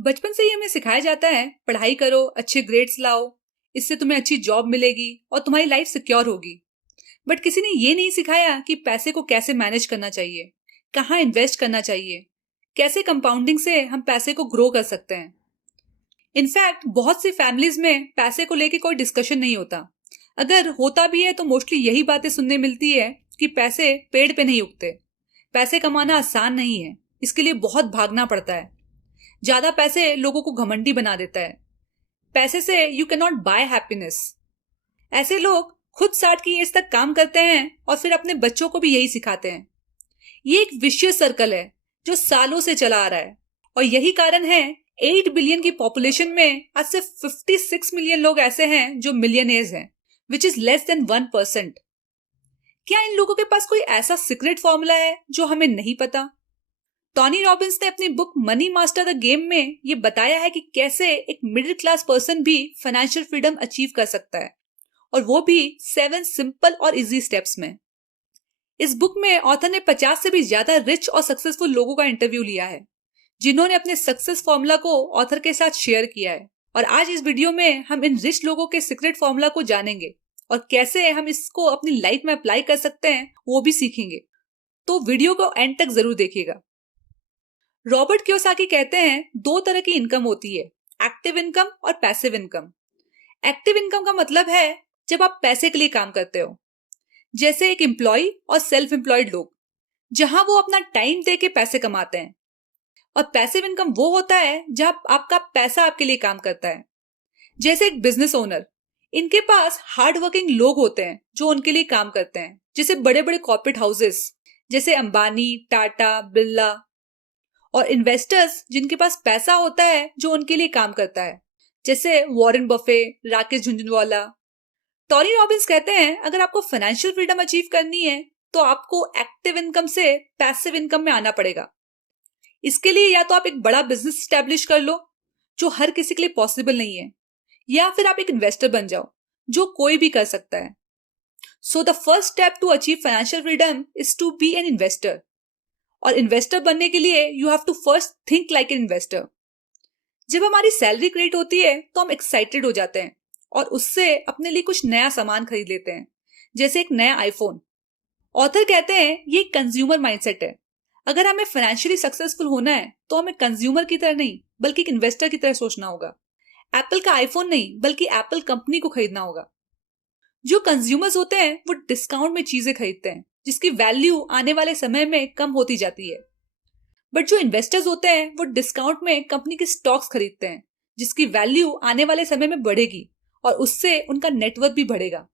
बचपन से ही हमें सिखाया जाता है पढ़ाई करो, अच्छे ग्रेड्स लाओ, इससे तुम्हें अच्छी जॉब मिलेगी और तुम्हारी लाइफ सिक्योर होगी। बट किसी ने ये नहीं सिखाया कि पैसे को कैसे मैनेज करना चाहिए, कहाँ इन्वेस्ट करना चाहिए, कैसे कंपाउंडिंग से हम पैसे को ग्रो कर सकते हैं। इनफैक्ट बहुत सी फैमिलीज में पैसे को लेके कोई डिस्कशन नहीं होता। अगर होता भी है तो मोस्टली यही बातें सुनने मिलती है कि पैसे पेड़ पे नहीं उगते, पैसे कमाना आसान नहीं है, इसके लिए बहुत भागना पड़ता है। ज्यादा पैसे लोगों को घमंडी बना देता है। पैसे से you can not buy happiness. ऐसे लोग खुद 60 की एज तक काम करते हैं और फिर अपने बच्चों को भी यही सिखाते हैं। ये एक विशियस सर्कल है जो सालों से चला आ रहा है। और यही कारण है 8 बिलियन की पॉपुलेशन में आज सिर्फ 56 मिलियन लोग ऐसे हैं जो मिलियनेयर्स हैं, विच इज लेस देन 1%। क्या इन लोगों के पास कोई ऐसा सीक्रेट फॉर्मूला है जो हमें नहीं पता? टोनी रॉबिन्स ने अपनी book money master the game में ये बताया है कि कैसे एक मिडिल क्लास पर्सन भी फाइनेंशियल फ्रीडम अचीव कर सकता है, और वो भी 7 सिंपल और इजी स्टेप्स में। इस बुक में ऑथर ने 50 से भी ज्यादा रिच और सक्सेसफुल लोगों का इंटरव्यू लिया है, जिन्होंने अपने सक्सेस फॉर्मूला को ऑथर के साथ शेयर किया है। और आज इस वीडियो में हम इन रिच लोगों के सीक्रेट फॉर्मूला को जानेंगे और कैसे हम इसको अपनी लाइफ में अप्लाई कर सकते हैं वो भी सीखेंगे। तो वीडियो को एंड तक जरूर देखिएगा। रॉबर्ट कियोसाकी कहते हैं 2 तरह की इनकम होती है, एक्टिव इनकम और पैसिव इनकम। एक्टिव इनकम का मतलब है जब आप पैसे के लिए काम करते हो, जैसे एक एम्प्लॉय और सेल्फ एम्प्लॉयड लोग, जहां वो अपना टाइम दे के पैसे कमाते हैं। और पैसिव इनकम वो होता है जब आपका पैसा आपके लिए काम करता है, जैसे एक बिजनेस ओनर। इनके पास हार्ड वर्किंग लोग होते हैं जो उनके लिए काम करते हैं, जैसे बड़े बड़े कॉर्पोरेट हाउसेस जैसे अंबानी, टाटा, बिरला। और इन्वेस्टर्स जिनके पास पैसा होता है जो उनके लिए काम करता है, जैसे Warren Buffett, Rakesh Jhunjhunwala. Tony Robbins कहते हैं अगर आपको फाइनेंशियल फ्रीडम अचीव करनी है तो आपको एक्टिव इनकम से पैसिव इनकम में आना पड़ेगा। इसके लिए या तो आप एक बड़ा बिजनेस स्टैब्लिश कर लो, जो हर किसी के लिए पॉसिबल नहीं है, या फिर आप एक इन्वेस्टर बन जाओ, जो कोई भी कर सकता है। So the first step to achieve financial freedom is to be an investor. और इन्वेस्टर बनने के लिए you have to first think like an investor. जब हमारी सैलरी क्रिएट होती है तो हम एक्साइटेड हो जाते हैं और उससे अपने लिए कुछ नया सामान खरीद लेते हैं, जैसे एक नया आईफोन। ऑथर कहते हैं ये कंज्यूमर माइंडसेट है। अगर हमें फाइनेंशियली सक्सेसफुल होना है तो हमें कंज्यूमर की तरह नहीं बल्कि एक इन्वेस्टर की तरह सोचना होगा। एप्पल का आईफोन नहीं बल्कि एप्पल कंपनी को खरीदना होगा। जो कंज्यूमर्स होते हैं वो डिस्काउंट में चीजें खरीदते हैं जिसकी वैल्यू आने वाले समय में कम होती जाती है। बट जो इन्वेस्टर्स होते हैं वो डिस्काउंट में कंपनी के स्टॉक्स खरीदते हैं जिसकी वैल्यू आने वाले समय में बढ़ेगी और उससे उनका नेटवर्थ भी बढ़ेगा।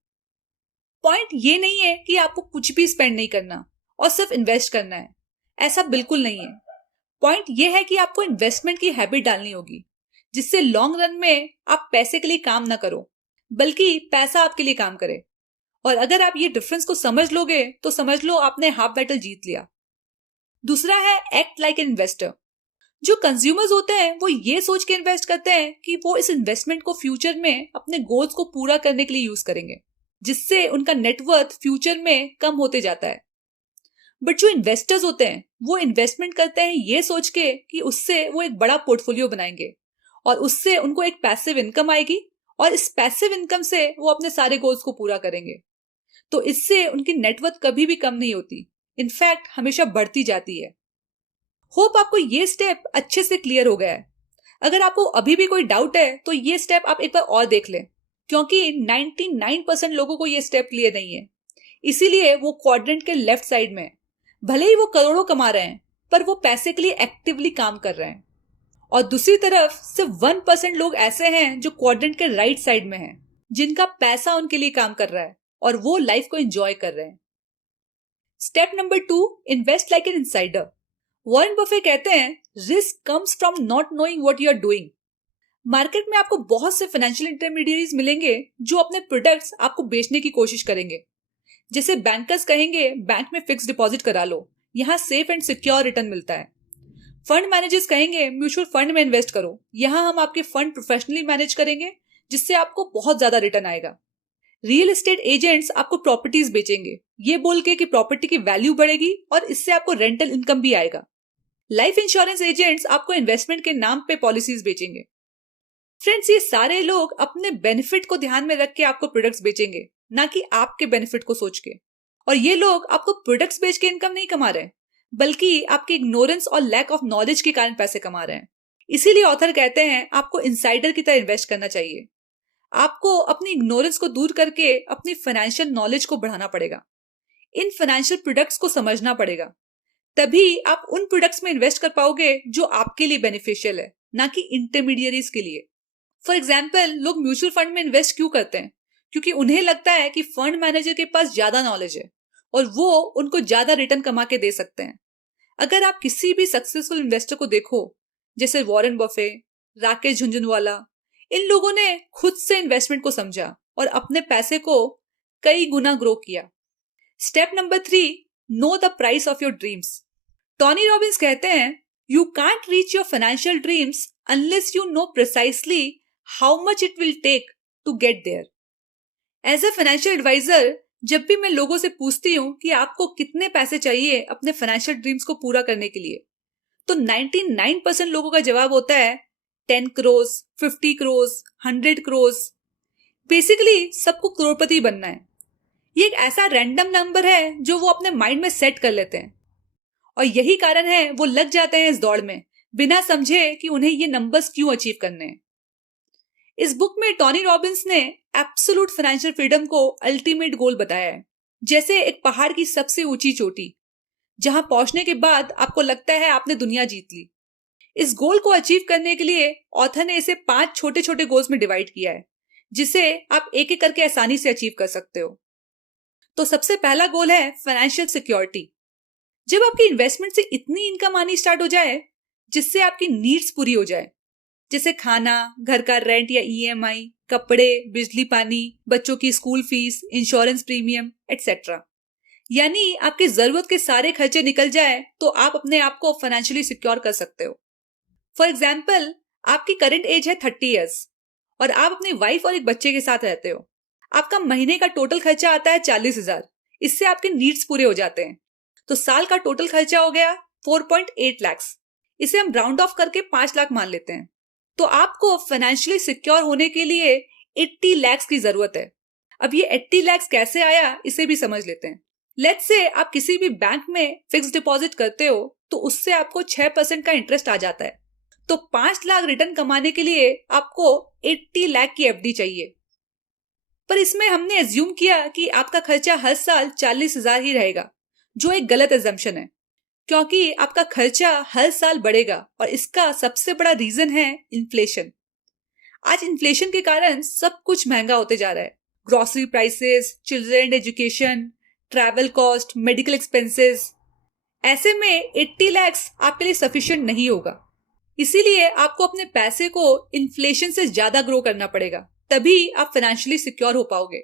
पॉइंट ये नहीं है कि आपको कुछ भी स्पेंड नहीं करना और सिर्फ इन्वेस्ट करना है, ऐसा बिल्कुल नहीं है। पॉइंट ये है कि आपको इन्वेस्टमेंट की हैबिट डालनी होगी, जिससे लॉन्ग रन में आप पैसे के लिए काम ना करो बल्कि पैसा आपके लिए काम करे। और अगर आप ये डिफरेंस को समझ लोगे तो समझ लो आपने हाफ बैटल जीत लिया। दूसरा है एक्ट लाइक एन इन्वेस्टर। जो कंज्यूमर्स होते हैं वो ये सोच के इन्वेस्ट करते हैं कि वो इस इन्वेस्टमेंट को फ्यूचर में अपने गोल्स को पूरा करने के लिए यूज करेंगे, जिससे उनका नेटवर्थ फ्यूचर में कम होते जाता है। बट जो इन्वेस्टर्स होते हैं वो इन्वेस्टमेंट करते हैं ये सोच के कि उससे वो एक बड़ा पोर्टफोलियो बनाएंगे और उससे उनको एक पैसिव इनकम आएगी और इस पैसिव इनकम से वो अपने सारे गोल्स को पूरा करेंगे। तो इससे उनकी नेटवर्थ कभी भी कम नहीं होती, इनफैक्ट हमेशा बढ़ती जाती है। होप आपको ये स्टेप अच्छे से क्लियर हो गया है। अगर आपको अभी भी कोई डाउट है तो ये स्टेप आप एक बार और देख लें, क्योंकि 99% लोगों को ये स्टेप क्लियर नहीं है, इसीलिए वो क्वाड्रेंट के लेफ्ट साइड में है। भले ही वो करोड़ों कमा रहे हैं पर वो पैसे के लिए एक्टिवली काम कर रहे हैं। और दूसरी तरफ सिर्फ 1% लोग ऐसे हैं जो क्वाड्रेंट के राइट साइड में हैं, जिनका पैसा उनके लिए काम कर रहा है और वो लाइफ को एंजॉय कर रहे हैं। Step number 2, invest like an insider. Warren Buffett कहते हैं risk comes from not knowing what you are doing. Market में आपको बहुत से फाइनेंशियल इंटरमीडिएरीज मिलेंगे जो अपने प्रोडक्ट्स आपको बेचने की कोशिश करेंगे। जैसे बैंकर्स कहेंगे बैंक में फिक्स डिपॉजिट करा लो, यहाँ सेफ एंड सिक्योर रिटर्न मिलता है। फंड मैनेजर्स कहेंगे म्यूचुअल फंड में इन्वेस्ट करो, यहाँ हम आपके फंड प्रोफेशनली मैनेज करेंगे जिससे आपको बहुत ज्यादा रिटर्न आएगा। रियल एस्टेट एजेंट्स आपको प्रॉपर्टीज बेचेंगे ये बोल के कि प्रॉपर्टी की वैल्यू बढ़ेगी और इससे आपको रेंटल इनकम भी आएगा। लाइफ इंश्योरेंस एजेंट्स आपको इन्वेस्टमेंट के नाम पे पॉलिसीज बेचेंगे। फ्रेंड्स, ये सारे लोग अपने बेनिफिट को ध्यान में रख के आपको प्रोडक्ट्स बेचेंगे, ना कि आपके बेनिफिट को सोच के। और ये लोग आपको प्रोडक्ट्स बेच के इनकम नहीं कमा रहे, बल्कि आपके इग्नोरेंस और लैक ऑफ नॉलेज के कारण पैसे कमा रहे हैं। इसीलिए ऑथर कहते हैं आपको इनसाइडर की तरह इन्वेस्ट करना चाहिए। आपको अपनी इग्नोरेंस को दूर करके अपनी फाइनेंशियल नॉलेज को बढ़ाना पड़ेगा, इन फाइनेंशियल प्रोडक्ट्स को समझना पड़ेगा। तभी आप उन प्रोडक्ट्स में इन्वेस्ट कर पाओगे जो आपके लिए बेनिफिशियल है, ना कि इंटरमीडियरीज के लिए। फॉर एग्जाम्पल, लोग म्यूचुअल फंड में इन्वेस्ट क्यों करते हैं? क्योंकि उन्हें लगता है कि फंड मैनेजर के पास ज्यादा नॉलेज है और वो उनको ज्यादा रिटर्न कमा के दे सकते हैं। अगर आप किसी भी सक्सेसफुल इन्वेस्टर को देखो, जैसे वॉरेन बफे, राकेश झुंझुनवाला, इन लोगों ने खुद से इन्वेस्टमेंट को समझा और अपने पैसे को कई गुना ग्रो किया। Step number 3, know the price of your dreams. Tony Robbins कहते हैं, you can't reach your financial dreams unless you know precisely how much it will take to get there. As a financial advisor, जब भी मैं लोगों से पूछती हूँ कि आपको कितने पैसे चाहिए अपने फाइनेंशियल ड्रीम्स को पूरा करने के लिए, तो 99% लोगों का जवाब होता है 10 करोड़, 50 करोड़, 100 करोड़। बेसिकली सबको करोड़पति बनना है। ये एक ऐसा रैंडम नंबर है जो वो अपने माइंड में सेट कर लेते हैं, और यही कारण है वो लग जाते हैं इस दौड़ में, बिना समझे कि उन्हें ये नंबर्स क्यों अचीव करने हैं। इस बुक में टोनी रॉबिन्स ने एब्सोल्यूट फाइनेंशियल फ्रीडम को अल्टीमेट गोल बताया है, जैसे एक पहाड़ की सबसे ऊंची चोटी, जहां पहुंचने के बाद आपको लगता है आपने दुनिया जीत ली। इस गोल को अचीव करने के लिए ऑथर ने इसे 5 छोटे छोटे गोल्स में डिवाइड किया है, जिसे आप एक एक करके आसानी से अचीव कर सकते हो। तो सबसे पहला गोल है फाइनेंशियल सिक्योरिटी। जब आपकी इन्वेस्टमेंट से इतनी इनकम आनी स्टार्ट हो जाए जिससे आपकी नीड्स पूरी हो जाए, जैसे खाना, घर का रेंट या ईएमआई, कपड़े, बिजली पानी, बच्चों की school fees, insurance premium etcetera, यानी आपकी जरूरत के सारे खर्चे निकल जाए, तो आप अपने आप को फाइनेंशियली सिक्योर कर सकते हो। फॉर एग्जाम्पल, आपकी करंट एज है 30 ईयर्स और आप अपनी वाइफ और एक बच्चे के साथ रहते हो। आपका महीने का टोटल खर्चा आता है 40,000। इससे आपके नीड्स पूरे हो जाते हैं। तो साल का टोटल खर्चा हो गया 4.8 लाख। इसे हम राउंड ऑफ करके 5 लाख मान लेते हैं। तो आपको फाइनेंशियली सिक्योर होने के लिए 80 लाख की जरूरत है। अब ये 80 लाख कैसे आया, इसे भी समझ लेते हैं। लेट्स से आप किसी भी बैंक में फिक्स डिपॉजिट करते हो, तो उससे आपको 6% का इंटरेस्ट आ जाता है। तो 5 लाख रिटर्न कमाने के लिए आपको 80 लाख की एफडी चाहिए। पर इसमें हमने एज्यूम किया कि आपका खर्चा हर साल 40,000 ही रहेगा, जो एक गलत एजम्पशन है, क्योंकि आपका खर्चा हर साल बढ़ेगा और इसका सबसे बड़ा रीजन है इन्फ्लेशन। आज इन्फ्लेशन के कारण सब कुछ महंगा होते जा रहा है। Grocery prices, children education, travel cost, medical expenses. ऐसे में 80 लाख आपके लिए सफिशिएंट नहीं होगा। इसीलिए आपको अपने पैसे को इन्फ्लेशन से ज्यादा ग्रो करना पड़ेगा, तभी आप फाइनेंशियली सिक्योर हो पाओगे।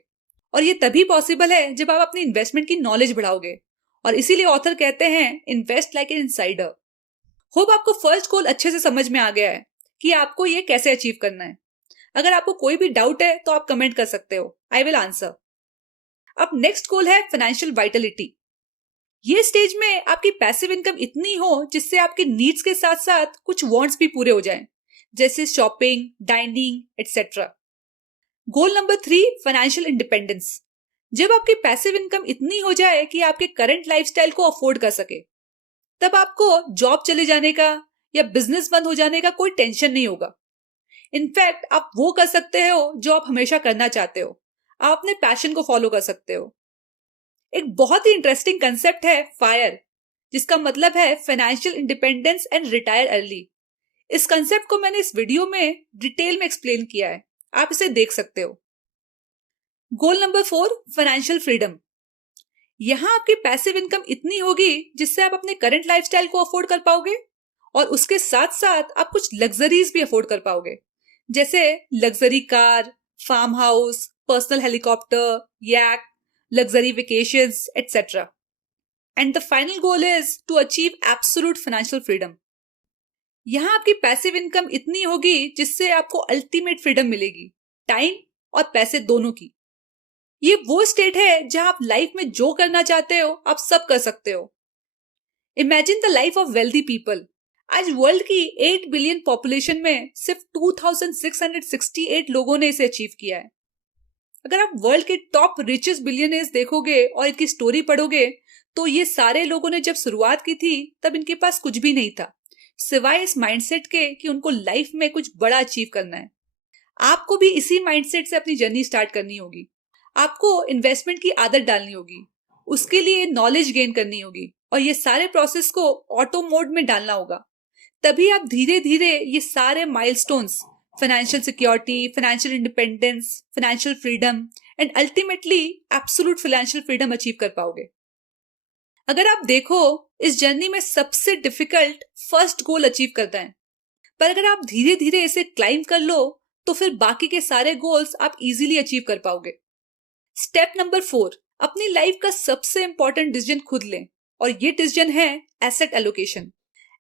और ये तभी पॉसिबल है जब आप अपनी इन्वेस्टमेंट की नॉलेज बढ़ाओगे। और इसीलिए ऑथर कहते हैं invest like an insider. Hope आपको फर्स्ट गोल अच्छे से समझ में आ गया है कि आपको ये कैसे अचीव करना है। अगर आपको कोई भी डाउट है तो आप कमेंट कर सकते हो, आई विल आंसर। अब नेक्स्ट गोल है फाइनेंशियल वाइटलिटी। ये स्टेज में आपकी पैसिव इनकम इतनी हो जिससे आपके नीड्स के साथ साथ कुछ वांट्स भी पूरे हो जाएं, जैसे shopping, dining etcetera. Goal number 3, financial independence. जब आपकी पैसिव इनकम इतनी हो जाए कि आपके करंट लाइफस्टाइल को अफोर्ड कर सके, तब आपको जॉब चले जाने का या बिजनेस बंद हो जाने का कोई टेंशन नहीं होगा। इनफैक्ट आप वो कर सकते हो जो आप हमेशा करना चाहते हो। आप अपने पैशन को फॉलो कर सकते हो। एक बहुत ही इंटरेस्टिंग कंसेप्ट है फायर, जिसका मतलब है financial independence and retire early. इस कंसेप्ट को मैंने इस वीडियो में डिटेल में एक्सप्लेन किया है, आप इसे देख सकते हो। Goal number 4, financial freedom. यहां आपकी पैसिव इनकम इतनी होगी जिससे आप अपने करंट लाइफस्टाइल को अफोर्ड कर पाओगे और उसके साथ साथ आप कुछ लग्जरीज भी अफोर्ड कर पाओगे, जैसे luxury car, farm house, personal helicopter, याक, luxury vacations, etc. And the final goal is to achieve absolute financial freedom. यहां आपकी पैसिव इनकम इतनी होगी जिससे आपको अल्टीमेट फ्रीडम मिलेगी, टाइम और पैसे दोनों की। ये वो स्टेट है जहां आप लाइफ में जो करना चाहते हो आप सब कर सकते हो। Imagine the life of wealthy people आज वर्ल्ड की 8 बिलियन पॉपुलेशन में सिर्फ 2668 लोगों ने इसे अचीव किया है। अगर आप वर्ल्ड के टॉप रिचेस्ट बिलियनर्स देखोगे और इनकी स्टोरी पढ़ोगे तो ये सारे लोगों ने जब शुरुआत की थी तब इनके पास कुछ भी नहीं था, सिवाय इस माइंडसेट के कि उनको लाइफ में कुछ बड़ा अचीव करना है। आपको भी इसी माइंडसेट से अपनी जर्नी स्टार्ट करनी होगी। आपको इन्वेस्टमेंट की आदत डालनी होगी, उसके लिए नॉलेज गेन करनी होगी और ये सारे प्रोसेस को ऑटो मोड में डालना होगा। तभी आप धीरे धीरे ये सारे milestones, financial security, financial independence, financial freedom and ultimately absolute financial freedom achieve कर पाओगे। अगर आप देखो, इस जर्नी में सबसे डिफिकल्ट फर्स्ट गोल अचीव करना है, पर अगर आप धीरे धीरे इसे क्लाइम कर लो तो फिर बाकी के सारे गोल्स आप इजीली अचीव कर पाओगे। स्टेप नंबर 4, अपनी लाइफ का सबसे इंपॉर्टेंट डिसीजन खुद लें और ये डिसीजन है एसेट एलोकेशन।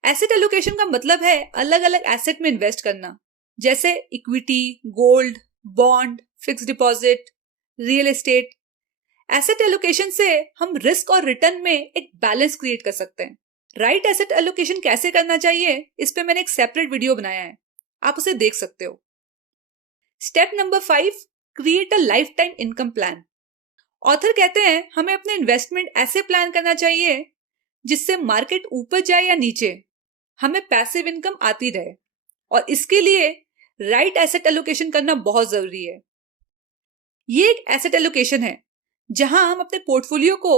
एसेट एलोकेशन का मतलब है अलग अलग एसेट में इन्वेस्ट करना, जैसे equity, gold, bond, fix deposit, real estate. Asset allocation से हम रिस्क और रिटर्न में एक बैलेंस क्रिएट कर सकते हैं। राइट एसेट एलोकेशन कैसे करना चाहिए, इस पे मैंने एक सेपरेट वीडियो बनाया है, आप उसे देख सकते हो। Step number 5, create a life time income plan. Author कहते हैं हमें अपने इन्वेस्टमेंट ऐसे प्लान करना चाहिए जिससे मार्केट ऊपर जाए या नीचे हमें पैसिव इनकम आती रहे, और इसके लिए राइट एसेट एलोकेशन करना बहुत जरूरी है। ये एक एसेट एलोकेशन है जहां हम अपने पोर्टफोलियो को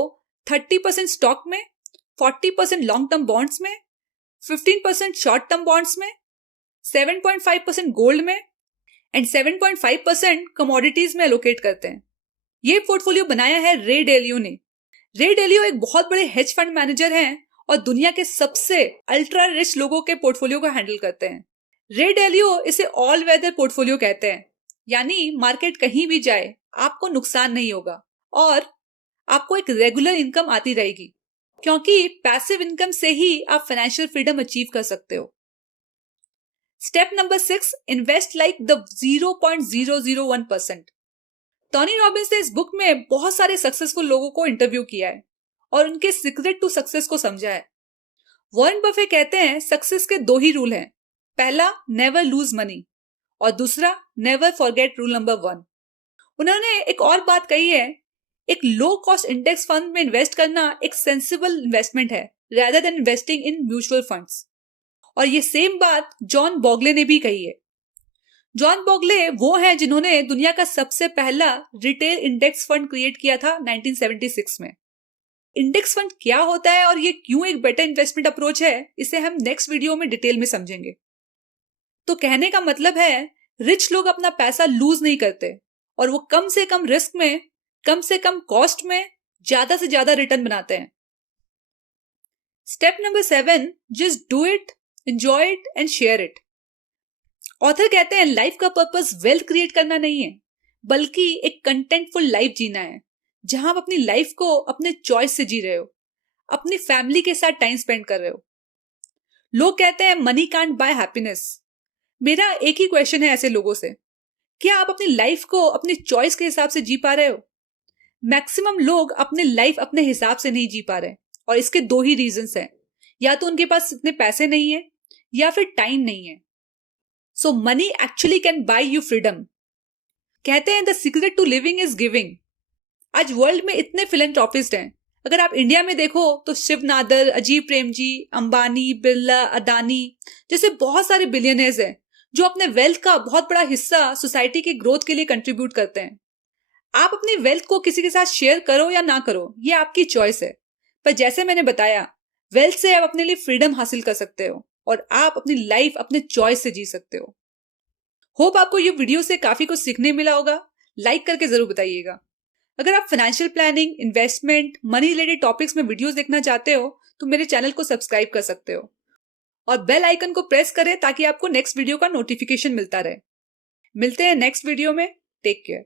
30% स्टॉक में, 40% लॉन्ग टर्म बॉन्ड्स में, 15% शॉर्ट टर्म बॉन्ड्स में, 7.5% गोल्ड में एंड 7.5% कमोडिटीज में एलोकेट करते हैं। ये पोर्टफोलियो बनाया है रे डेलियो ने। रे डेलियो एक बहुत बड़े हेज फंड मैनेजर हैं और दुनिया के सबसे अल्ट्रा रिच लोगों के पोर्टफोलियो को हैंडल करते हैं। रे डेलियो इसे ऑल वेदर पोर्टफोलियो कहते हैं, यानी मार्केट कहीं भी जाए आपको नुकसान नहीं होगा और आपको एक रेगुलर इनकम आती रहेगी, क्योंकि पैसिव इनकम से ही आप फाइनेंशियल फ्रीडम अचीव कर सकते हो। Step number 6, invest like the 0.001%। Tony Robbins ने इस बुक में बहुत सारे सक्सेसफुल लोगों को इंटरव्यू किया है और उनके सीक्रेट टू सक्सेस को समझा है। वॉरेन बफे कहते हैं सक्सेस के 2 ही रूल हैं, पहला नेवर लूज मनी और दूसरा नेवर फॉरगेट रूल नंबर 1। उन्होंने एक और बात कही है, एक लो कॉस्ट इंडेक्स फंड में इन्वेस्ट करना एक सेंसिबल इन्वेस्टमेंट है rather than investing in mutual funds. और ये सेम बात जॉन बॉगले ने भी कही है। जॉन बॉगले वो हैं जिन्होंने दुनिया का सबसे पहला रिटेल इंडेक्स फंड क्रिएट किया था 1976 में। इंडेक्स फंड क्या होता है और ये क्यों एक बेटर इन्वेस्टमेंट अप्रोच है, इसे हम नेक्स्ट वीडियो में डिटेल में समझेंगे। तो कहने का मतलब है, रिच लोग अपना पैसा लूज नहीं करते और वो कम से कम रिस्क में, कम से कम कॉस्ट में ज्यादा से ज्यादा रिटर्न बनाते हैं। Step number 7, just do it, enjoy it and share it. Author कहते हैं लाइफ का पर्पस वेल्थ क्रिएट करना नहीं है, बल्कि एक कंटेंटफुल लाइफ जीना है, जहां आप अपनी लाइफ को अपने चॉइस से जी रहे हो, अपनी फैमिली के साथ टाइम स्पेंड कर रहे हो। लोग कहते हैं मनी कांट बाय हैप्पीनेस। मेरा एक ही क्वेश्चन है ऐसे लोगों से, क्या आप अपनी लाइफ को अपनी चॉइस के हिसाब से जी पा रहे हो? मैक्सिमम लोग अपनी लाइफ अपने हिसाब से नहीं जी पा रहे और इसके 2 ही रीजंस हैं, या तो उनके पास इतने पैसे नहीं है या फिर टाइम नहीं है। So money actually can buy you freedom. कहते हैं the secret to living is giving. आज वर्ल्ड में इतने फिलैंथ्रोपिस्ट हैं, अगर आप इंडिया में देखो तो शिव नादर, अजीब प्रेमजी, अंबानी, बिरला, अदानी जैसे बहुत सारे बिलियनर्स हैं जो अपने वेल्थ का बहुत बड़ा हिस्सा सोसाइटी के ग्रोथ के लिए कंट्रीब्यूट करते हैं। आप अपनी वेल्थ को किसी के साथ शेयर करो या ना करो, ये आपकी चॉइस है, पर जैसे मैंने बताया, वेल्थ से आप अपने लिए फ्रीडम हासिल कर सकते हो और आप अपनी लाइफ अपने चॉइस से जी सकते हो। होप आपको ये वीडियो से काफी कुछ सीखने मिला होगा। लाइक करके जरूर बताइएगा। अगर आप financial planning, investment, money related topics में वीडियोस देखना चाहते हो तो मेरे चैनल को सब्सक्राइब कर सकते हो और बेल आइकन को प्रेस करें ताकि आपको नेक्स्ट वीडियो का नोटिफिकेशन मिलता रहे। मिलते हैं नेक्स्ट वीडियो में। Take care.